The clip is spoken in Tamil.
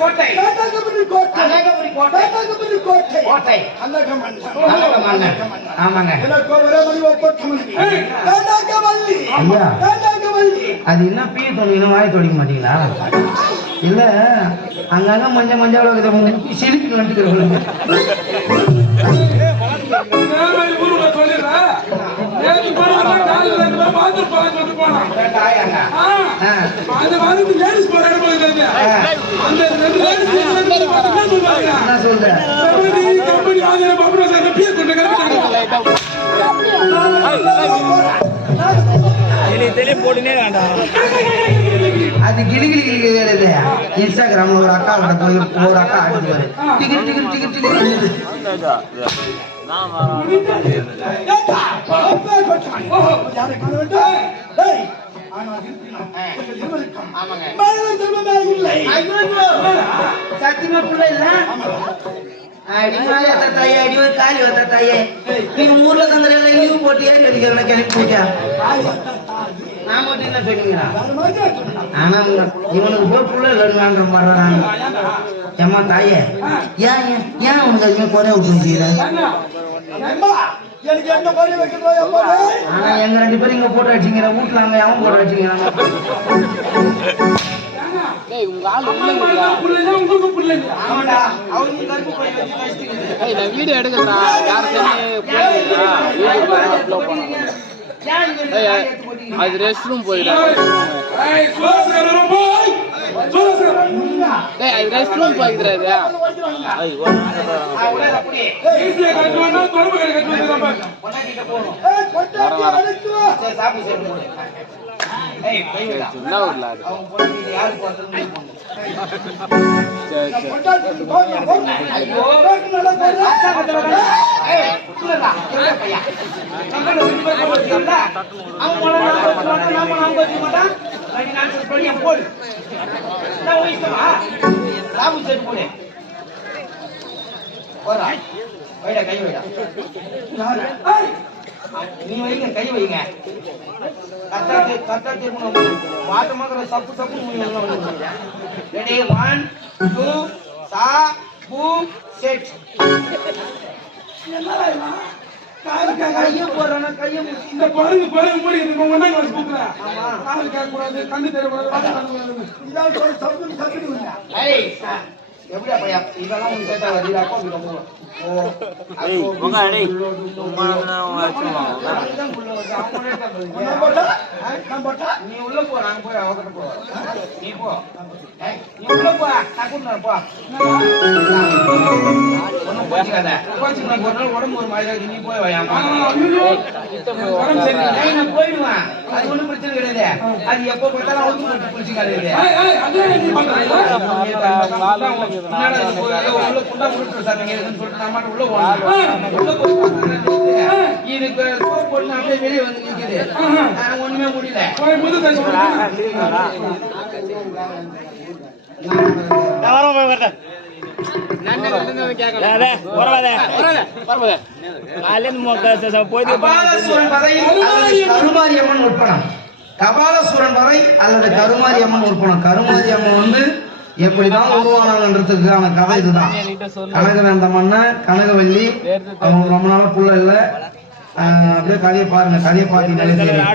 கோட்டை. கோட்டை. கோட்டை. கோட்டை. கோட்டை. கனகமன்னன் கனகமன்னன். ஆமாங்க. எனக்கு ஒரே மணி ஒப்பற்ற மணி கனகவல்லி. ஐயா. கனகவல்லி. அது என்ன பீ தொழிலும் வாய் தொடிக்க மாட்டீங்களா? இல்ல அங்கங்க மஞ்ச மஞ்சள் சிரிப்பு அந்த மாதிரி இடம் போகுது இல்லைங்க? அந்த ரெண்டு பார்த்து என்ன சொல்றாங்க? கபடி, கபடி, ஆதிர பாபுரா சார் பேர் கொண்டு கிளம்பிட்டாங்க. அது கிளி கிளி கிளி கிடையாது இன்ஸ்டாகிராம்ல ஒரு அக்கா கூட போய் ஒரு அக்கா ஆடுவாரு டிக்கெட் டிக்கெட் டிக்கெட் டிக்கெட் ஏண்டா, அப்பேற்பட்டவன். ஆனால் இருக்கிறான். கொஞ்சம் இருவருக்கும். ஆமாங்க. மரண இல்லை. சத்தியமா புள்ள இல்ல அடி தாயே அடி காலி வந்த தாயே நீங்க ஊர்ல தந்தல லீவ் போட்டு ஏறி கிளம்பி போட்டியா நான் மட்டும் என்ன ஆனா இவனுக்கு இல்லைன்னு வாங்க தாயே ஏன் ஏன் ஏன் உனக்கு அதுமே குறைய விட்டு எனக்கு என்ன குறை வைக்கிறதோ எப்போது? ஆனா எங்க ரெண்டு பேரும் இங்க போட்டு அடிச்சுங்கிற வீட்டுல அவன் அவன் போட்டு உங்களுக்கு. ஆமாடா கருப்பு வச்சு நான் வீடியோ எடுக்கிறேன்டா யார் தெரியும் போடுறீங்களா யூடியூப்ல அப்லோட் பண்ணணும் ஏய் அது ரெஸ்ட் ரூம் போயிடா ஏய், சுரேஷ்கரன் போய். சுரேஷ்கரன். டேய் அது ரெஸ்ட் ரூம் போய்க்கிறாரு அப்படி ஈஸியா கட்டு வேண்டாம், தொடர்பு கட்டு வேண்டாம் பாருங்க. பொண்டாட்டிட்ட போகணும் ஏய், கொண்டாட்டி அழைத்து சரி சாப்பிட்டு சரி போடு ஏய் கை விடா என்ன ஊர்ல அது அவங்க பொண்டாட்டி யாருக்கு போறதுன்னு சரி சரி கொண்டாட்டி போங்க, போங்க. ஐயோ. கேட்டு நல்லா போடுறா. ஏய், சொல்லுடா, பையா. நம்ம ரெண்டு பேரும் போட்டு அவன் போனா நான் போட்டு மாட்டான், நான் போனா மாட்டான். ரெண்டு பண்ணி போடு. நான் உன் இஷ்டமா? சாப்பிட்டு போடு. போடுறா. வைடா, கை வைடா. நீ வைங்க கை வைங்க கரெக்டா தீ- கரெக்டா சப்பு சப்பு ரெடி ஒன் டூ சா பூ செட் என்ன இவன்? காது கேட்காது. கையை போடுறானா கையை முடிச்சு இந்த மூடி இருக்கு. கிளாஸ் கண்ணு தெரியக்கூடாது, உண்டா? இதெல்லாம் வரீங்களா ரொம்ப ஓ உங்க அடே சும்மா நான். நான் போட்டா? போட்டா? நீ உள்ள போ நாங்க போய் அவகிட்ட போ நீ போ ஏய், நீ உள்ள போ ஒண்ணும் ஒரு நாள் உடம்பு ஒரு மாதிரி நீ போய் உடம்பு நான் போயிடுவேன். அது ஒண்ணும் பிரச்சனை கிடையாது. அது எப்போ பார்த்தாலும் போட்டு உள்ள குண்டா சொல்லிட்டு நான் உள்ள இதுக்கு போட்டு அப்படியே வெளியே வந்து ஒண்ணுமே முடியல போய் கருமாரியம்மன் உட்படம் கபாலசூரன் வரை அல்லது கருமாரியம்மன் உட்படம் கருமாரியம்மன் வந்து எப்படிதான் உருவானாங்கன்றதுக்கான கதை இதுதான். கனகவேந்த மன்னன் கனகவல்லி அவங்க ரொம்ப நாளா புள்ள இல்ல. அப்படியே கதையை பாருங்க கதையை பார்த்தீங்கன்னாலே தெரியும்